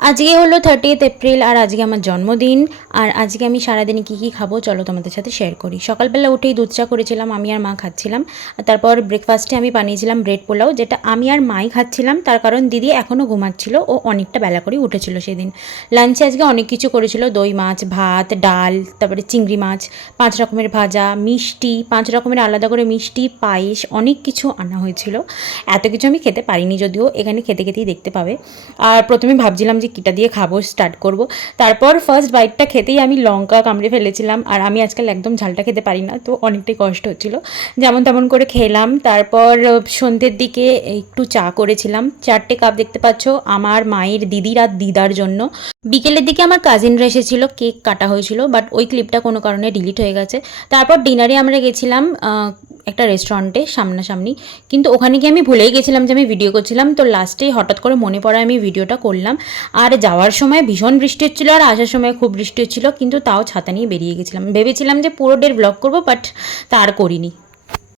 আজকে হলো 30th April আর আজকে আমার জন্মদিন। আর আজকে আমি সারাদিনে কী খাবো চলো তোমাদের সাথে শেয়ার করি। সকালবেলা উঠেই দুধ চা করেছিলাম, আমি আর মা খাচ্ছিলাম। আর তারপর ব্রেকফাস্টে আমি বানিয়েছিলাম ব্রেড পোলাও, যেটা আমি আর মাই খাচ্ছিলাম, তার কারণ দিদি এখনও ঘুমাচ্ছিল, ও অনেকটা বেলা করেই উঠেছিল সেদিন। লাঞ্চে আজকে অনেক কিছু করেছিল, দই মাছ, ভাত, ডাল, তারপরে চিংড়ি মাছ, 5 রকমের ভাজা, মিষ্টি, 5 রকমের আলাদা করে মিষ্টি, পায়েস, অনেক কিছু আনা হয়েছিল। এত কিছু আমি খেতে পারিনি, যদিও এখানে খেতে খেতেই দেখতে পাবে। আর প্রথমে ভাবছিলাম যে কীটা দিয়ে খাবো, স্টার্ট করব। তারপর ফার্স্ট বাইটটা খেতেই আমি লঙ্কা কামড়ে ফেলেছিলাম, আর আমি আজকাল একদম ঝালটা খেতে পারি না, তো অনেকটাই কষ্ট হচ্ছিল। যেমন তেমন করে খেলাম। তারপর সন্ধ্যের দিকে একটু চা করেছিলাম, 4টে কাপ দেখতে পাচ্ছ, আমার মায়ের, দিদির আর দিদার জন্য। বিকেলের দিকে আমার কাজিনরা এসেছিলো, কেক কাটা হয়েছিল, বাট ওই ক্লিপটা কোনো কারণে ডিলিট হয়ে গেছে। তারপর ডিনারে আমরা গেছিলাম একটা রেস্টুরেন্টে সামনাসামনি, কিন্তু ওখানে গিয়ে আমি ভুলেই গেছিলাম যে আমি ভিডিও করছিলাম। তো লাস্টে হঠাৎ করে মনে পড়ে আমি ভিডিওটা করলাম। আর যাওয়ার সময় ভীষণ বৃষ্টি হচ্ছিলো, আর আসার সময় খুব বৃষ্টি হচ্ছিলো, কিন্তু তাও ছাতা নিয়ে বেরিয়ে গেছিলাম। ভেবেছিলাম যে পুরো ডের ব্লগ করবো, বাট তা আর করিনি।